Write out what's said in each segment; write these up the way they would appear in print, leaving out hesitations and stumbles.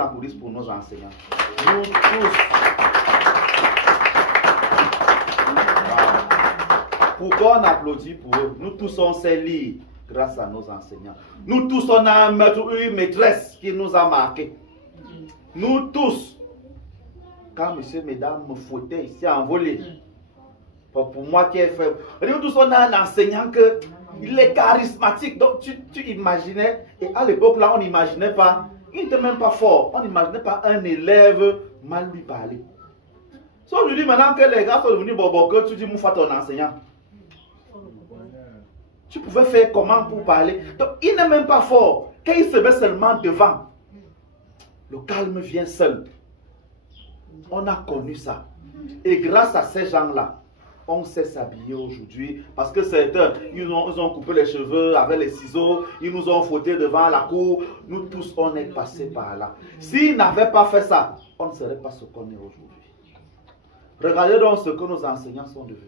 qu'on applaudisse pour nos enseignants. Nous tous. Pourquoi on applaudit pour eux? Nous tous on sait lire grâce à nos enseignants. Nous tous on a un maître ou une maîtresse qui nous a marqués. Nous tous. Quand monsieur, mesdames me fouettait ici envolé. Pour moi qui ai fait. Nous tous on a un enseignant que il est charismatique. Donc tu imaginais. Et à l'époque là on n'imaginait pas. Il n'était même pas fort. On n'imaginait pas un élève mal lui parler. So aujourd'hui maintenant que les gars sont devenus bobo, tu dis Moufa ton enseignant. Tu pouvais faire comment pour parler. Donc il n'est même pas fort. Quand il se met seulement devant, le calme vient seul. On a connu ça. Et grâce à ces gens-là, on sait s'habiller aujourd'hui. Parce que certains, ils ont coupé les cheveux avec les ciseaux. Ils nous ont fouettés devant la cour. Nous tous, on est passés par là. S'ils n'avaient pas fait ça, on ne serait pas ce qu'on est aujourd'hui. Regardez donc ce que nos enseignants sont devenus.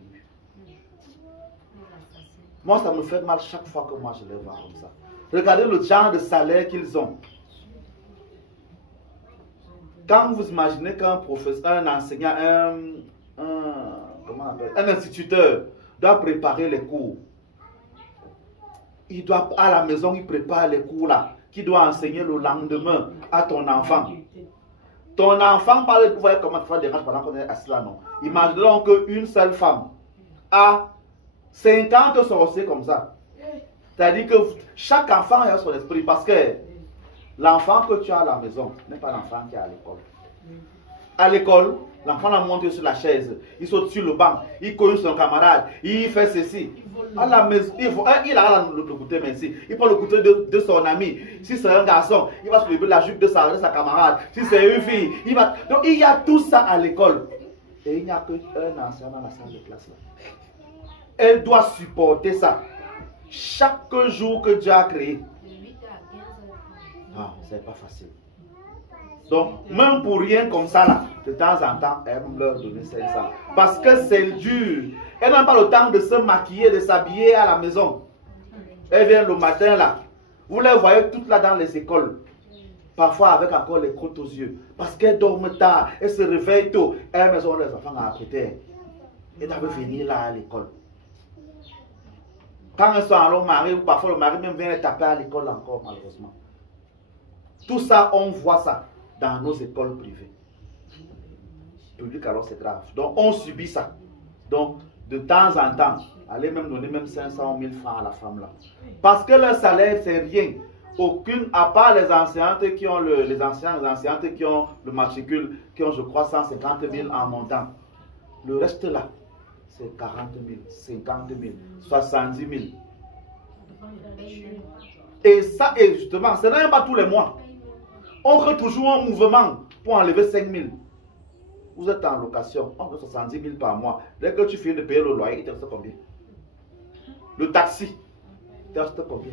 Moi, ça me fait mal chaque fois que moi je les vois comme ça. Regardez le genre de salaire qu'ils ont. Quand vous imaginez qu'un professeur, un enseignant, un instituteur doit préparer les cours. Il doit, à la maison, il prépare les cours là, qui doit enseigner le lendemain à ton enfant. Ton enfant parle, vous voyez comment tu vas déranger pendant qu'on est assis là, non? Imaginez donc qu'une seule femme a 50 sorciers comme ça. C'est-à-dire que chaque enfant a son esprit parce que l'enfant que tu as à la maison n'est pas l'enfant qui est à l'école. À l'école, l'enfant a monté sur la chaise, il saute sur le banc, il cogne son camarade, il fait ceci. À la maison, il a le goûter, merci. Il prend le goûter de son ami. Si c'est un garçon, il va soulever la jupe de sa camarade. Si c'est une fille, il va. Donc il y a tout ça à l'école. Et il n'y a qu'un enseignant dans la salle de classe là. Elle doit supporter ça. Chaque jour que Dieu a créé. Ah, c'est pas facile. Donc, même pour rien comme ça, là, de temps en temps, elle va leur donner 500. Parce que c'est dur. Elle n'a pas le temps de se maquiller, de s'habiller à la maison. Elle vient le matin, là. Vous les voyez toutes là dans les écoles. Parfois avec encore les croûtes aux yeux. Parce qu'elle dorment tard, elle se réveille tôt. Elles ont les enfants à côté. Elle doit venir là à l'école. Quand elles sont à leur mari, ou parfois le mari même vient taper à l'école encore, malheureusement. Tout ça, on voit ça dans nos écoles privées. Public, alors c'est grave. Donc, on subit ça. Donc, de temps en temps, allez même donner même 500 000 francs à la femme là. Parce que leur salaire, c'est rien. Aucune, à part les enseignantes qui ont les enseignantes qui ont le matricule, qui ont, je crois, 150 000 en montant. Le reste là, c'est 40 000, 50 000, 70 000. Et ça, et justement, ce n'est pas tous les mois. On crée toujours un mouvement pour enlever 5 000. Vous êtes en location, on fait 70 000 par mois. Dès que tu finis de payer le loyer, il te reste combien? Le taxi, il te reste combien?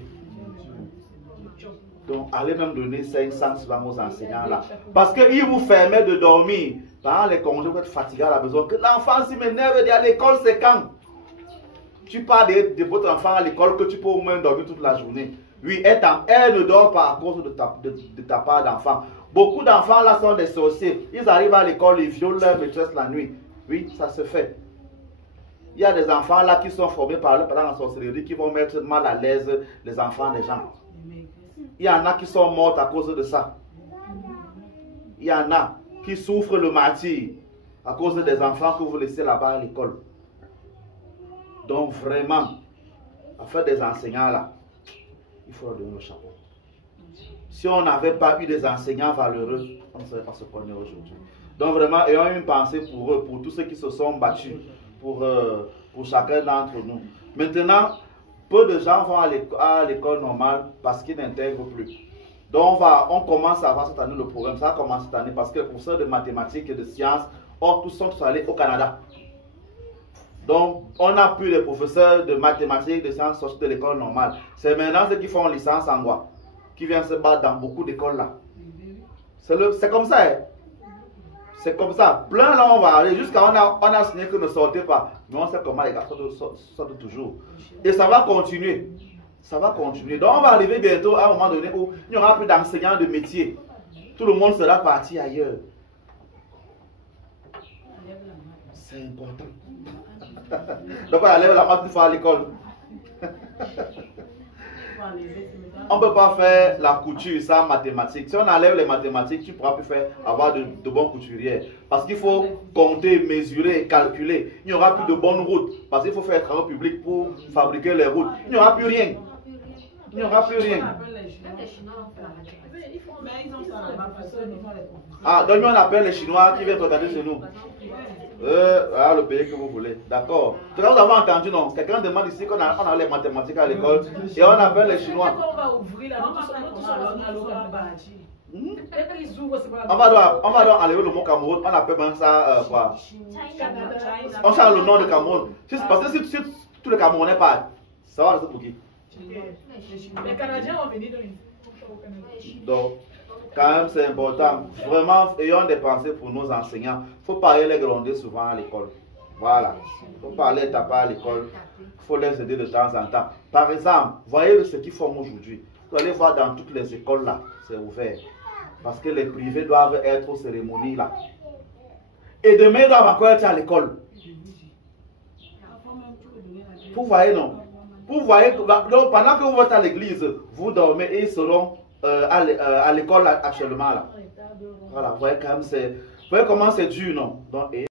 Donc, allez même donner 500 souvent aux enseignants là. Parce qu'ils vous permettent de dormir. Pendant les congés, vous êtes fatigué à la maison. Que l'enfant s'y m'énerve à l'école, c'est quand? Tu parles de votre enfant à l'école que tu peux au moins dormir toute la journée. Oui, elle ne dort pas à cause de ta part d'enfant. Beaucoup d'enfants là sont des sorciers. Ils arrivent à l'école, ils violent leur maîtresse la nuit. Oui, ça se fait. Il y a des enfants là qui sont formés par la sorcellerie qui vont mettre mal à l'aise les enfants des gens. Il y en a qui sont morts à cause de ça. Il y en a qui souffrent le martyre à cause des enfants que vous laissez là-bas à l'école. Donc vraiment, à faire des enseignants là, il faut leur donner le chapeau. Si on n'avait pas eu des enseignants valeureux, on ne serait pas ce qu'on est aujourd'hui. Donc vraiment, ayons une pensée pour eux, pour tous ceux qui se sont battus, pour chacun d'entre nous. Maintenant, peu de gens vont à l'école normale parce qu'ils n'intègrent plus. Donc on commence à avoir cette année le programme. Ça commence cette année parce que les professeurs de mathématiques et de sciences, tous sont allés au Canada. Donc on n'a plus les professeurs de mathématiques et de sciences sortis de l'école normale. C'est maintenant ceux qui font licence en droit, qui viennent se battre dans beaucoup d'écoles là. C'est comme ça. Hein? C'est comme ça. Plein là on va aller jusqu'à on a signé que ne sortez pas. Mais on sait comment les gars sortent toujours. Et ça va continuer. Ça va continuer. Donc on va arriver bientôt à un moment donné où il n'y aura plus d'enseignants de métier. tout le monde sera parti ailleurs. C'est important. Donc, on enlève la maths pour faire à l'école. On ne peut pas faire la couture sans mathématiques. Si on enlève les mathématiques, tu ne pourras plus avoir de bons couturiers. Parce qu'il faut compter, mesurer, calculer. Il n'y aura plus de bonnes routes. Parce qu'il faut faire des travaux publics pour fabriquer les routes. Il n'y aura plus rien. Il n'y aura plus rien. Ah, donc on appelle les Chinois qui viennent regarder chez nous. Voilà le pays que vous voulez. D'accord. Tout à l'heure, vous avez entendu, non? Quelqu'un demande ici qu'on a les mathématiques à l'école et on appelle les Chinois. On va enlever le mot Cameroun. On appelle ça quoi? On change le nom de Cameroun. Parce que si tous les Camerounais parlent, ça va rester pour qui? Les Canadiens vont venir donc, quand même, c'est important. Vraiment, ayons des pensées pour nos enseignants. Il faut parler les gronder souvent à l'école. Voilà. Il faut parler taper à l'école. Il faut les aider de temps en temps. Par exemple, voyez ce qu'ils font aujourd'hui. Vous allez voir dans toutes les écoles là, c'est ouvert. Parce que les privés doivent être aux cérémonies là. Et demain, ils doivent encore être à l'école. Vous voyez, non? Vous voyez, donc, pendant que vous êtes à l'église, vous dormez et ils seront à l'école actuellement là. Voilà, vous voyez, quand même, vous voyez comment c'est dur, non? Donc,